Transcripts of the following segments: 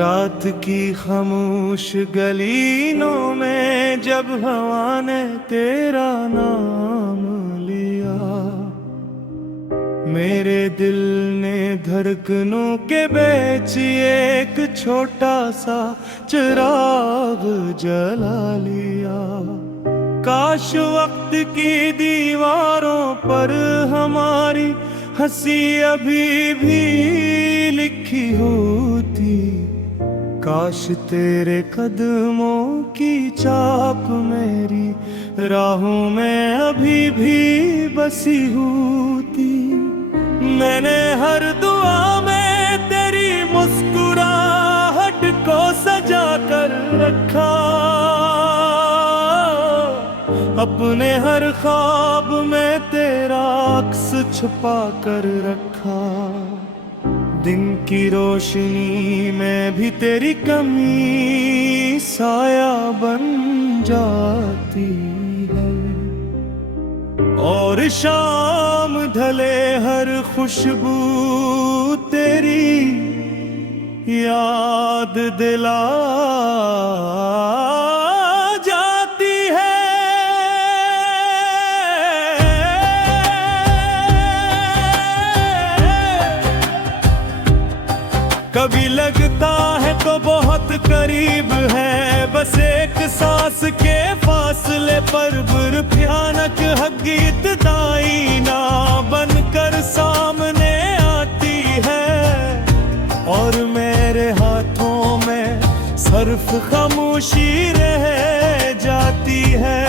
रात की खामोश गलीनों में जब हवा ने तेरा नाम लिया, मेरे दिल ने धड़कनों के बीच एक छोटा सा चिराग जला लिया। काश वक्त की दीवारों पर हमारी हंसी अभी भी लिखी होती। काश तेरे कदमों की चाप मेरी राहों में अभी भी बसी होती। मैंने हर दुआ में तेरी मुस्कुराहट को सजा कर रखा, अपने हर ख्वाब में तेरा अक्स छुपा कर रखा। दिन की रोशनी में भी तेरी कमी साया बन जाती है, और शाम ढले हर खुशबू तेरी याद दिला जाती है। कभी लगता है तो बहुत करीब है, बस एक सांस के फासले पर भयानक हकीकत दाई ना बनकर सामने आती है। और मेरे हाथों में सिर्फ खामोशी रह जाती है।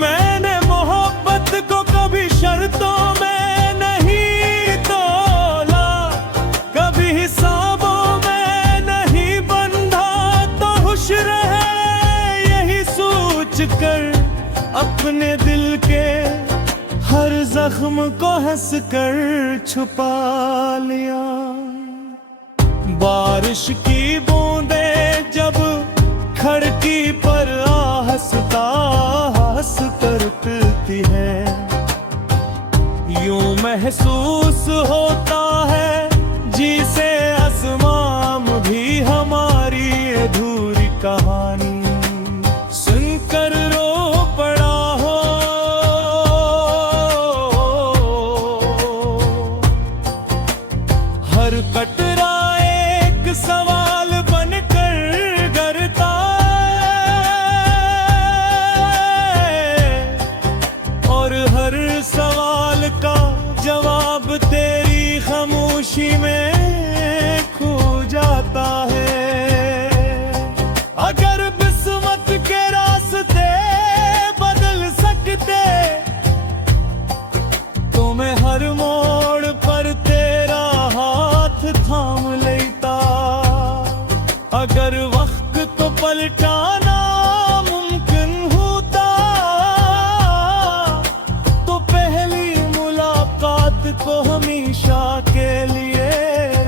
मैंने मोहब्बत को कभी शर्तों में कर अपने दिल के हर जख्म को हंस कर छुपा लिया। बारिश की बूंदें जब खिड़की पर हंसता हंस कर गिरती है, यूं महसूस होता है जिसे आसमां भी हमारी अधूरी कहानी सुनकर रो पड़ा हो। हर कटरा एक सवाल बनकर गरता है, और हर सवाल का जवाब तेरी खामोशी में खो जाता है। अगर किस्मत के रास्ते बदल सकते तो मैं हर मोड़ पर तेरा हाथ थाम लेता। अगर वक्त तो पलटाना मुमकिन होता तो पहली मुलाकात को हमेशा के लिए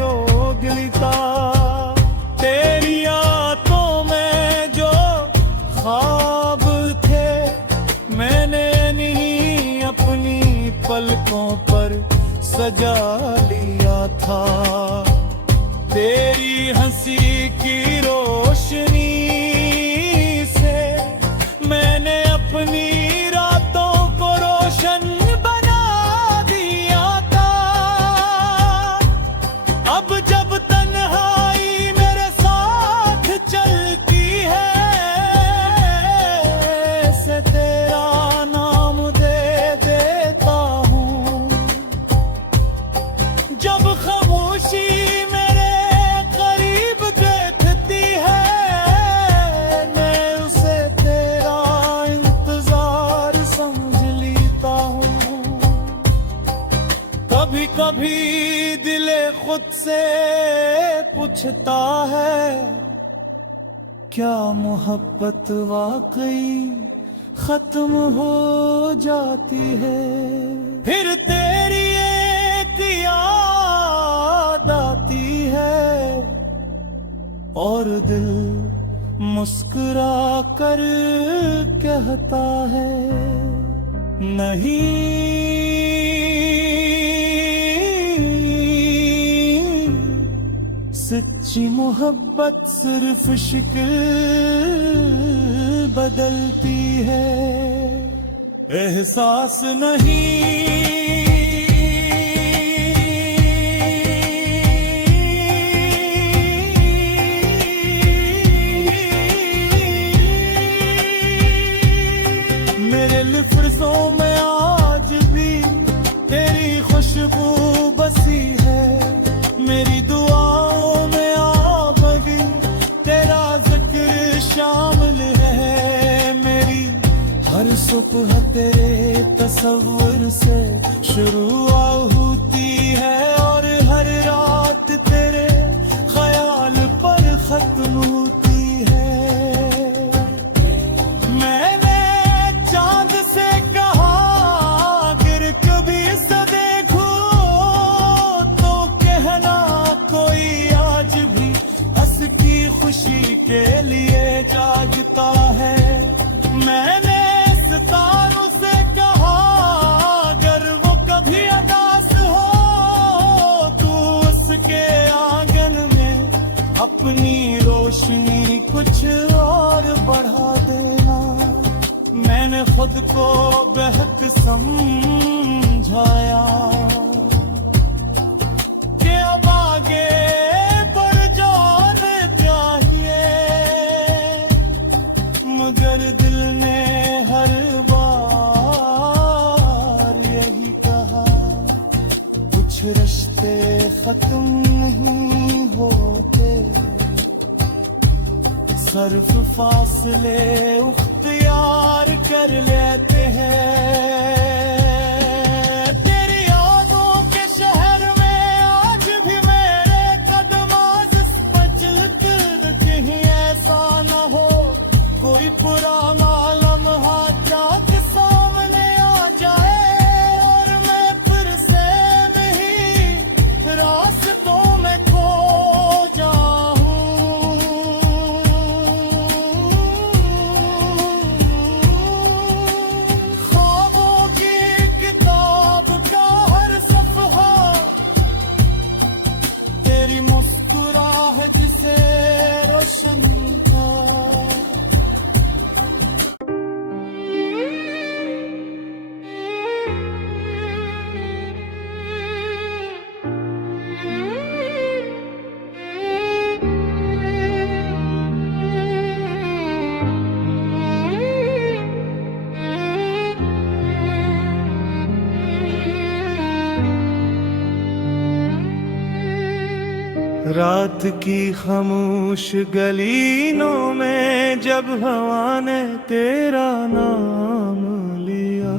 रोक लेता। तेरी आंखों में जो ख्वाब थे मैंने नहीं अपनी पलकों पर सजा लिया था। तेरी हंसी की रोशनी से मैंने अपनी रातों को रोशन बना दिया था। अब जब तन्हाई मेरे साथ चलती है, से तेरा नाम दे देता हूँ। जब खामोशी मेरे करीब बैठती है, मैं उसे तेरा इंतजार समझ लेता हूँ। कभी कभी दिले खुद से पूछता है, क्या मोहब्बत वाकई खत्म हो जाती है? फिर तेरी एक याद आती है और दिल मुस्कुरा कर कहता है, नहीं सच्ची मोहब्बत सिर्फ शक्ल बदलती है, एहसास नहीं। मेरे लफ्ज़ों में आज भी तेरी खुशबू बसी है, मेरी दुआओं में आप भी तेरा जिक्र शामिल है। मेरी हर सुबह तेरे तस्वुर से शुरू होती है और हर रात तेरे ख्याल पर खत्म होती है। मैंने चांद से कहा अगर कभी इसे देखूं तो कहना कोई आज भी हंस की खुशी के लिए जागता है। मैंने सितारों से कहा अगर वो कभी अदास हो तो उसके आंगन में अपनी रोशनी कुछ और बढ़ा देना। मैंने खुद को बेहद समझाया कि अब आगे बढ़ जाने चाहिए, मगर दिल ने हर बार यही कहा कुछ रिश्ते खत्म नहीं होते, सिर्फ फासले उख्तियार कर लेते हैं। तेरी यादों के शहर में आज भी मेरे कदम आजिज़ पर चलते, कहीं ऐसा न हो कोई पुराना लम्हा चाँद के सामने आ जाए और मैं फिर से नहीं रास्तों में खो जाऊं। ख्वाबों की किताब का हर सफ़हा तेरी मुस्कुराहट से रोशन था। रात की खामोश गलियों में जब हवा ने तेरा नाम लिया,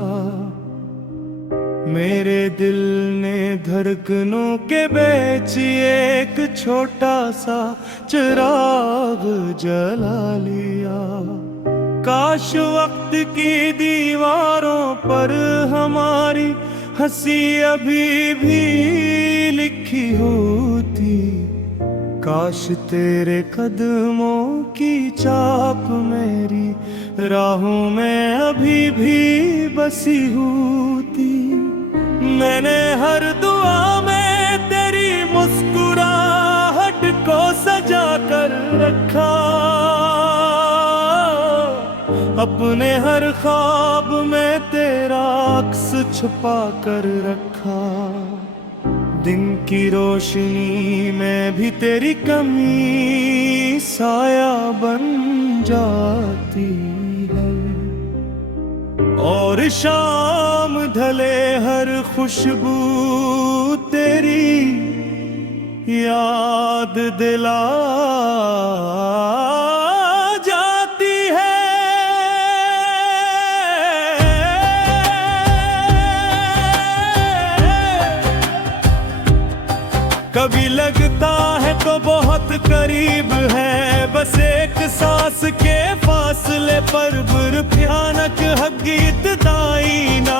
मेरे दिल ने धड़कनों के बीच एक छोटा सा चिराग जला लिया। काश वक्त की दीवारों पर हमारी हंसी अभी भी लिखी होती, काश तेरे कदमों की चाप मेरी राहों में अभी भी बसी होती। मैंने हर दुआ में तेरी मुस्कुराहट को सजा कर रखा, अपने हर ख्वाब में तेरा अक्स छुपा कर रखा। दिन की रोशनी में भी तेरी कमी साया बन जाती है, और शाम ढले हर खुशबू तेरी याद दिला जाती है। कभी लगता है तो बहुत करीब है, बस एक सांस के फासले पर भयानक हकीकत आईना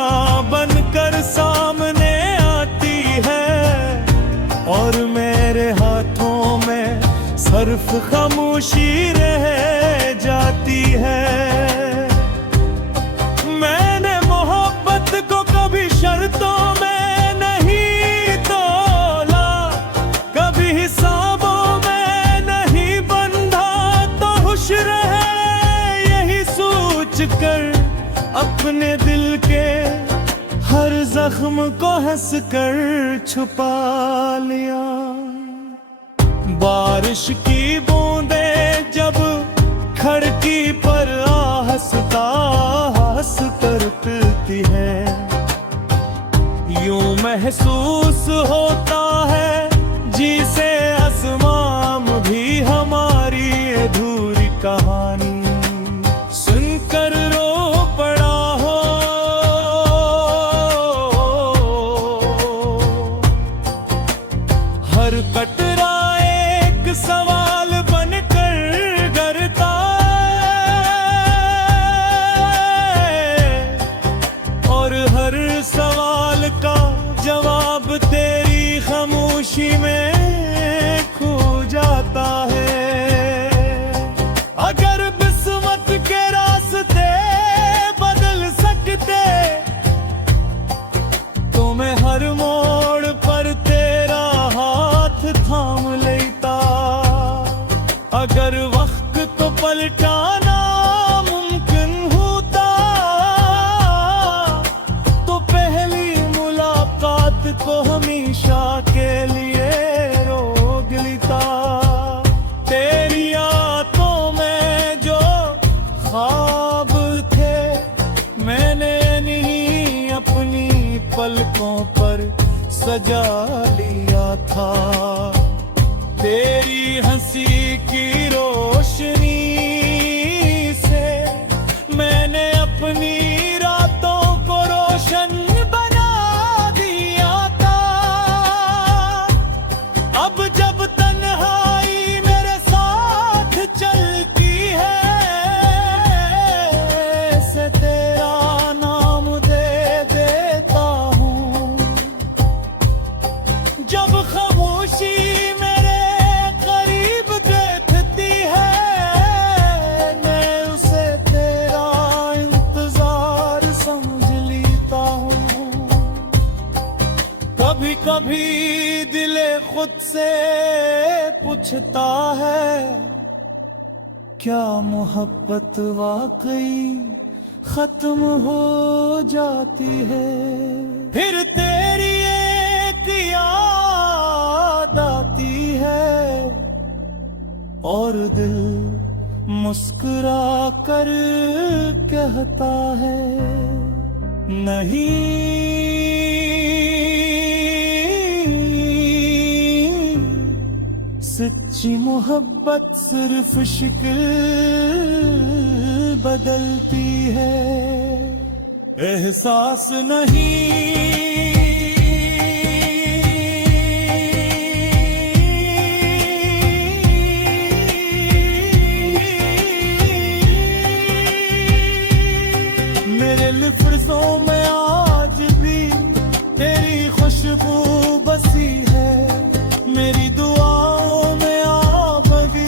बनकर सामने आती है, और मेरे हाथों में सिर्फ खामोशी रह जाती है। मैंने मोहब्बत को कभी शर्तों में नहीं तोला, कभी हिसाबों में कर अपने दिल के हर जख्म को हंस कर छुपा लिया। बारिश की बूंदें जब खिड़की पर हंसता हंस कर पिलती है, यूं महसूस होता है जिसे आसमां भी हमारी अधूरी कहानी सुनकर रो पड़ा हो। हर कतरा एक सवाल बनकर गरता है, और हर सवाल का जवाब तेरी खामोशी में खो जाता है। अगर किस्मत के रास्ते बदल सकते तो मैं हर मोड़ पर तेरा हाथ थाम लेता। अगर वक्त तो पलटाना मुमकिन होता तो पहली मुलाकात को हमेशा के लिए रोक लेता। तेरी यादों में जो ख्वाब थे मैंने नहीं अपनी पलकों पर सजा लिया था। तेरी हंसी की रोशनी से मैंने अपनी रातों को रोशन बना दिया था। अब जब तन्हाई मेरे साथ चलती है से तेरा नाम दे देता हूँ। जब खामोशी मेरे करीब बैठती है मैं उसे तेरा इंतजार समझ लेता हूँ। कभी कभी दिले खुद से पूछता है क्या मोहब्बत वाकई खत्म हो जाती है। फिर तेरी एक याद आती है और दिल मुस्कुरा कर कहता है नहीं, सच्ची मोहब्बत सिर्फ शक्ल बदलती है, एहसास नहीं। मेरे लफ्ज़ों में आज भी तेरी खुशबू बसी है, मेरी दुआओं में आप भी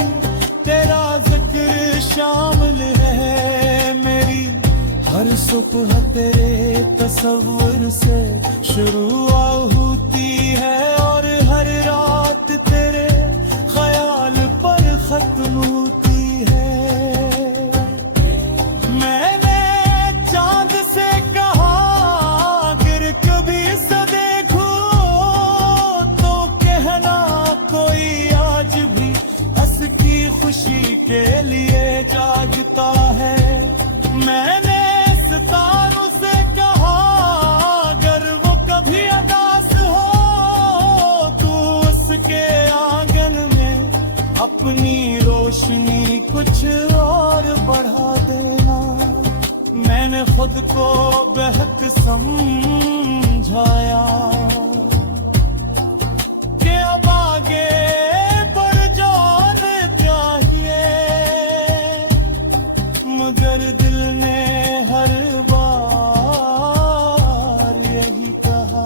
तेरा जिक्र शामिल है। मेरी हर सुबह तेरे तस्वीर से शुरू होती है और हर रात तेरे ख्याल पर खत्म होती है। मैंने चांद से कहा अगर कभी इसे देखूं तो कहना कोई आज भी हंस की खुशी के लिए जागता है। मैंने सितारों से कहा अगर वो कभी उदास हो तो उसके आंगन में अपनी रोशनी कुछ और बढ़ा देना। मैंने खुद को बेहद समझाया कि अब आगे बढ़ जाने चाहिए, मगर दिल ने हर बार यही कहा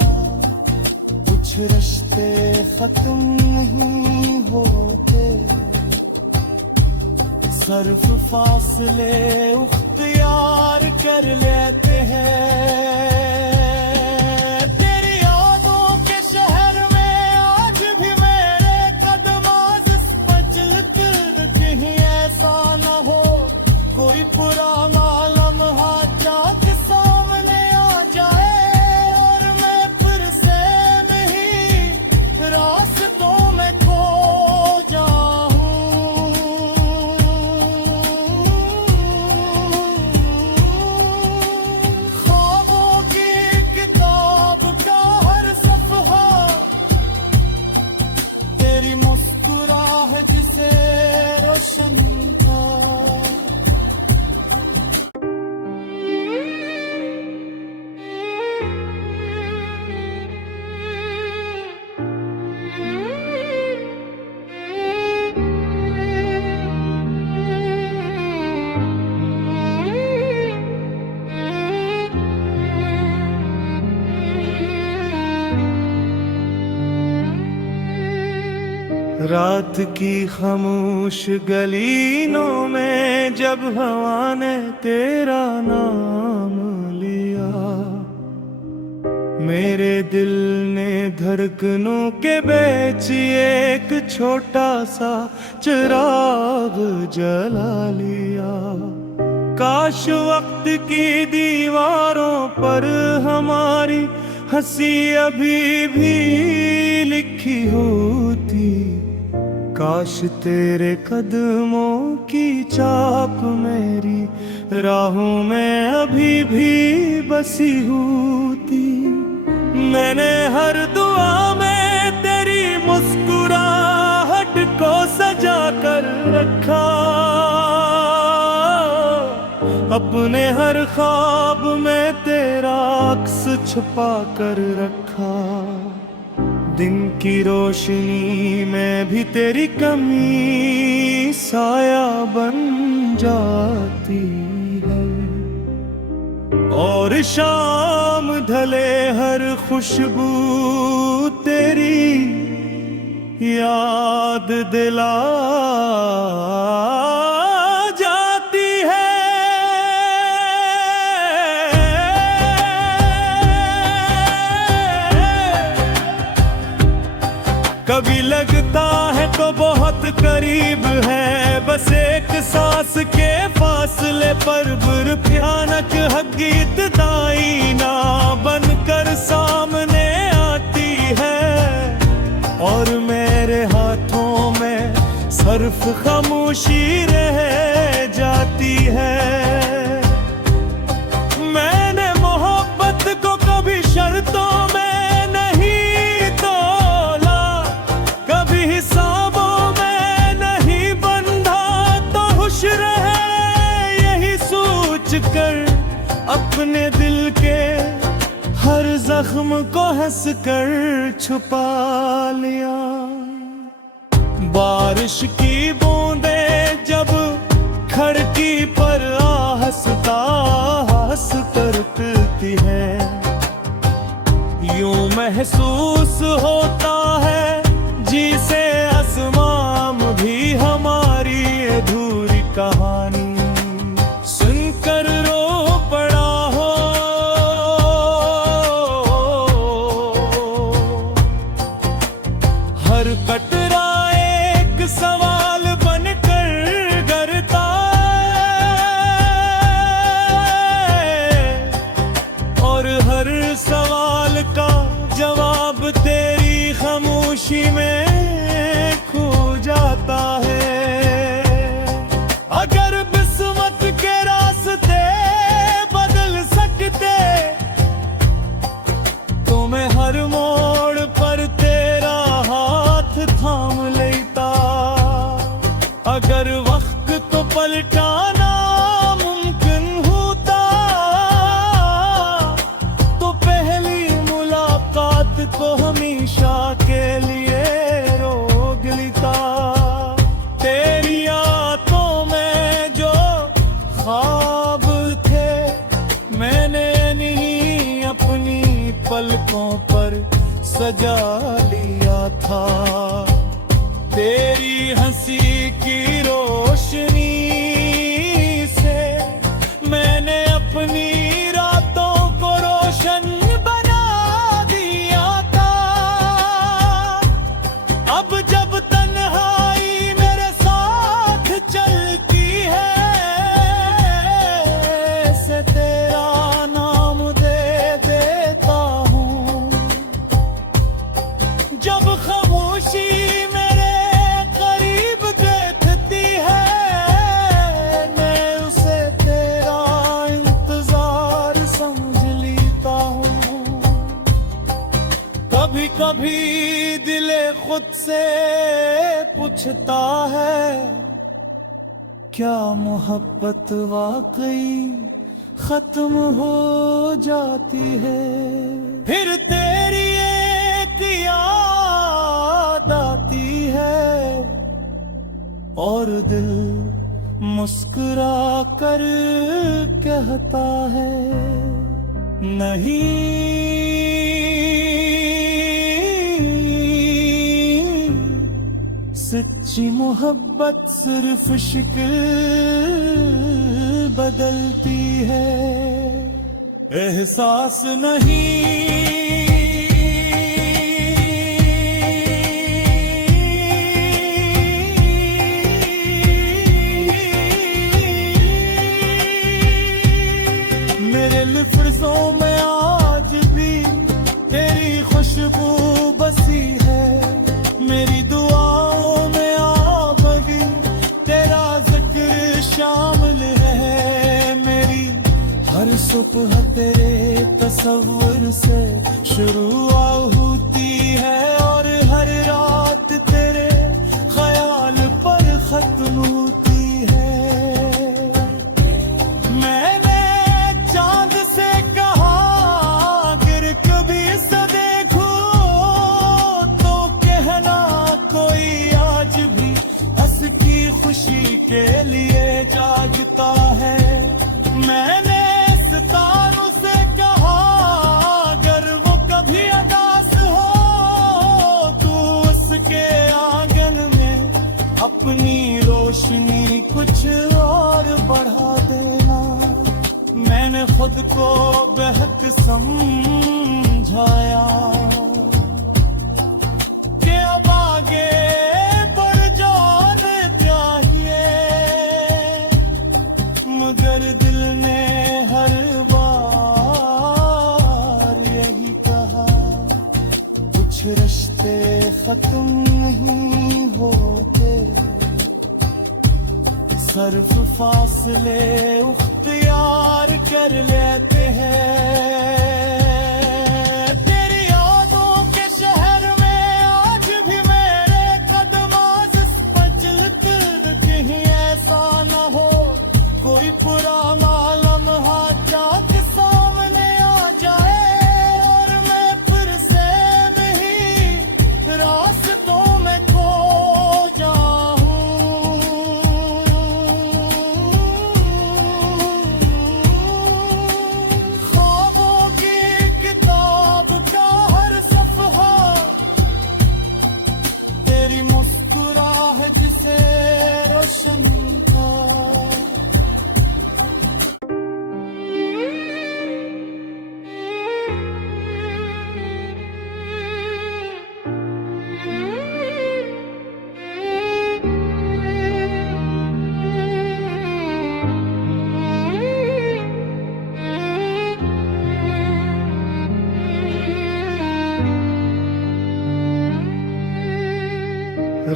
कुछ रिश्ते खत्म नहीं होते, सिर्फ फासले उख्तियार कर लेते हैं। तेरी यादों के शहर में आज भी मेरे कदम आजिज़ पर चलते कहीं ऐसा न हो कोई पुराना लम्हा रात की खामोश गलीनों में जब हवा ने तेरा नाम लिया, मेरे दिल ने धड़कनों के बीच एक छोटा सा चिराग जला लिया। काश वक्त की दीवारों पर हमारी हंसी अभी भी लिखी होती। काश तेरे कदमों की चाप मेरी राहों में अभी भी बसी होती। मैंने हर दुआ में तेरी मुस्कुराहट को सजा कर रखा, अपने हर ख्वाब में तेरा अक्स छुपा कर रखा। दिन की रोशनी में भी तेरी कमी साया बन जाती है, और शाम ढले हर खुशबू तेरी याद दिला जाती है। कभी लगता है तो बहुत करीब है, बस एक सांस के फासले पर भयानक हकीकत दाई ना बनकर सामने आती है। और मेरे हाथों में सिर्फ खामोशी रह जाती है। मैंने मोहब्बत को कभी शर्तों में नहीं तोला, कभी हिसाबों में नहीं बंधा, तो खुश रहे यही सोच कर अपने दिल के हर जख्म को हंस कर छुपा लिया। बारिश की बूंदें जब खिड़की पर आहस्ता हंस कर गिरती है, यूं महसूस होता है जिसे आसमां भी हमारी अधूरी कहानी सुनकर रो पड़ा हो। हर कटरा एक सवाल बनकर गरता है, और हर सवाल का जवाब तेरी खामोशी में खो जाता है। अगर किस्मत के रास्ते बदल सकते तो मैं हर मोड़ पर तेरा हाथ थाम लेता। अगर वक्त तो पलटाना मुमकिन होता तो पहली मुलाकात को हमेशा के लिए रोक लेता। तेरी आंखों में जो ख्वाब थे मैंने नहीं अपनी पलकों पर सजा लिया था। तेरी हंसी की रोशनी से मैंने अपनी रातों को रोशन बना दिया था। अब जब तन्हाई मेरे साथ चलती है, से तेरा नाम दे देता हूँ। जब खामोशी मेरे करीब बैठती है, मैं उसे तेरा इंतजार समझ लेता हूँ। कभी कभी दिले खुद से पूछता है, क्या मोहब्बत वाकई खत्म हो जाती है? फिर तेरी एक याद आती है और दिल मुस्कुरा कर कहता है, नहीं सच्ची मोहब्बत सिर्फ शक्ल बदलती है, एहसास नहीं। मेरे लफ्ज़ों में आज भी तेरी खुशबू बसी है, मेरी दुआओं में आबगी तेरा जिक्र शामिल है। मेरी हर सुबह तेरे तस्वुर से शुरू होती है और हर रात तेरे ख्याल पर खत्म होती है। मैंने चांद से कहा अगर कभी से देखूं तो कहना कोई आज भी उसकी खुशी के लिए जागता है। मैंने सितारों से कहा अगर वो कभी उदास हो तो उसके आंगन में अपनी रोशनी कुछ और बढ़ा देना। मैंने खुद को बेहद समझाया कि अब आगे बढ़ जाने चाहिए, मगर दिल ने हर बार यही कहा कुछ रिश्ते खत्म नहीं होते, सिर्फ फासले उख्तियार कर लेते हैं। तेरी यादों के शहर में आज भी मेरे कदम आजिज़ पर चलते कहीं ऐसा न हो कोई पुराना लम्हा चाँद सामने आ जाए और मैं फिर से नहीं रास्तों में खो जाऊं। ख्वाबों की किताब का हर सफ़हा तेरी मुस्कुराहट से रोशन था।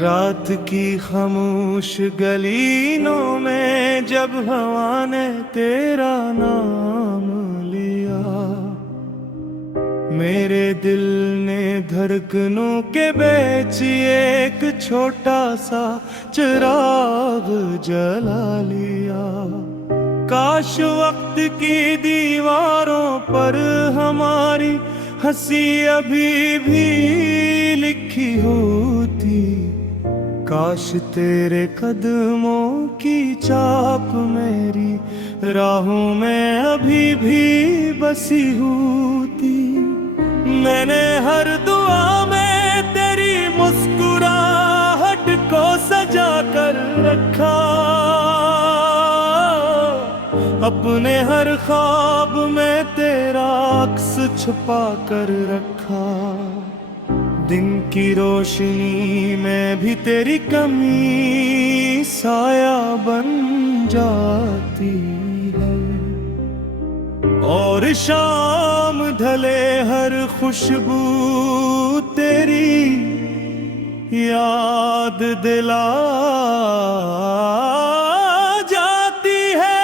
रात की खामोश गलीनों में जब हवा ने तेरा नाम लिया, मेरे दिल ने धड़कनों के बीच एक छोटा सा चिराग जला लिया। काश वक्त की दीवारों पर हमारी हंसी अभी भी लिखी होती, काश तेरे कदमों की चाप मेरी राहों में अभी भी बसी होती। मैंने हर दुआ में तेरी मुस्कुराहट को सजा कर रखा, अपने हर ख्वाब में तेरा अक्स छुपा कर रखा। दिन की रोशनी में भी तेरी कमी साया बन जाती है, और शाम ढले हर खुशबू तेरी याद दिला जाती है।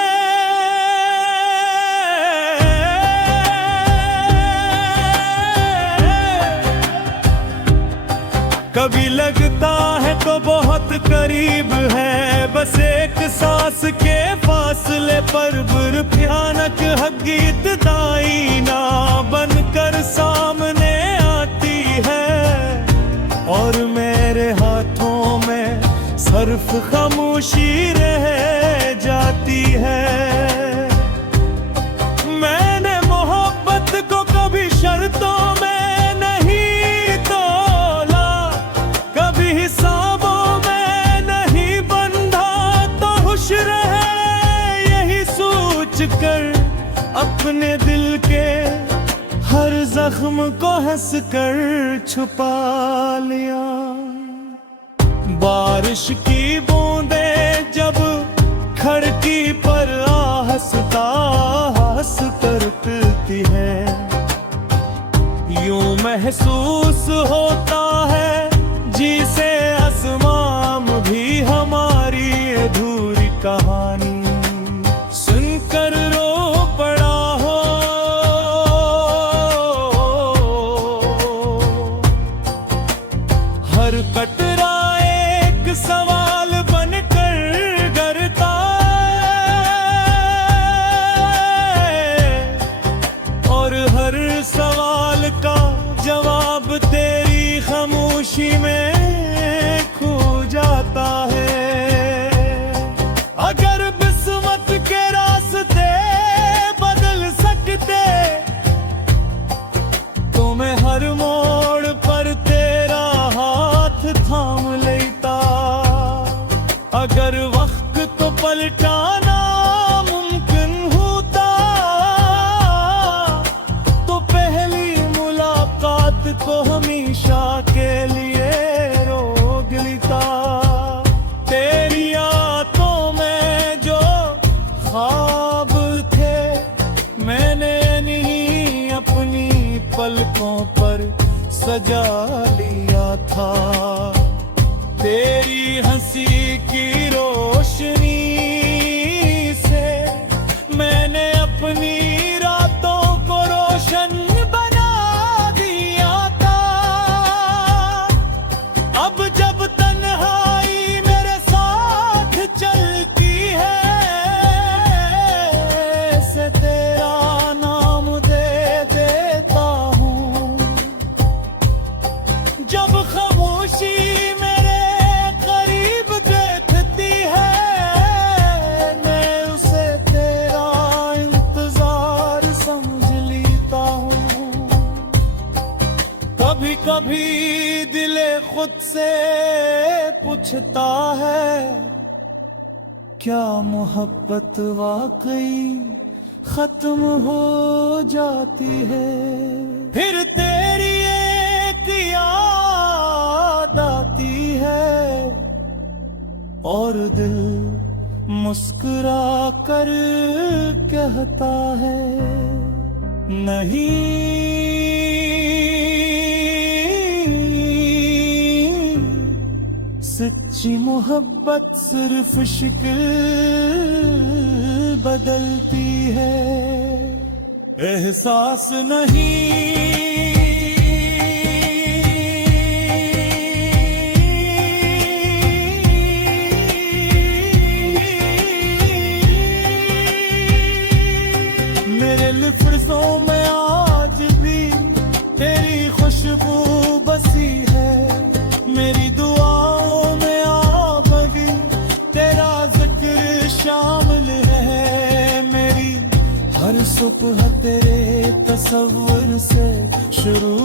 कभी लगता है तो बहुत करीब है, बस एक सांस के फासले पर भयानक हकीकत दाई ना बनकर सामने आती है। और मेरे हाथों में सिर्फ खामोशी रह जाती है। मैंने मोहब्बत को कभी शर्तों में नहीं तोला, कभी हिसाबों में अपने दिल के हर जख्म को हंस कर छुपा लिया। बारिश की बूंदें जब खिड़की पर हंसता हंस कर पिलती है, यूं महसूस होता है जिसे आसमां भी हमारी अधूरी कहानी सुनकर रो पड़ा हो। हर कतरा एक सवाल बनकर गरता है, और हर सवाल का जवाब तेरी खामोशी में खो जाता है। अगर किस्मत के रास्ते बदल सकते तो मैं हर मोड़ पर तेरा हाथ थाम लेता। अगर वक्त को पलटाना मुमकिन होता तो पहली मुलाकात को हमेशा के लिए रोक लेता। तेरी यादों में जो ख्वाब थे मैंने नहीं अपनी पलकों पर सजा लिया था। तेरी हंसी की रोशनी से मैंने अपनी रातों को रोशन बना दिया था। अब जब तन्हाई मेरे साथ चलती है से तेरा नाम दे देता हूँ। जब खामोशी मेरे करीब बैठती है मैं उसे तेरा इंतजार समझ लेता हूँ। कभी कभी दिले खुद से पूछता है क्या मोहब्बत वाकई खत्म हो जाती है। फिर तेरी एक याद आती है और दिल मुस्कुरा कर कहता है नहीं, सच्ची मोहब्बत सिर्फ शक्ल बदलती है, एहसास नहीं। मेरे लफ्ज़ों में आज भी तेरी खुशबू बसी है, मेरी दुआओं में आप भी तेरा जिक्र शामिल है। मेरी हर सुबह तेरे तस्वीर से शुरू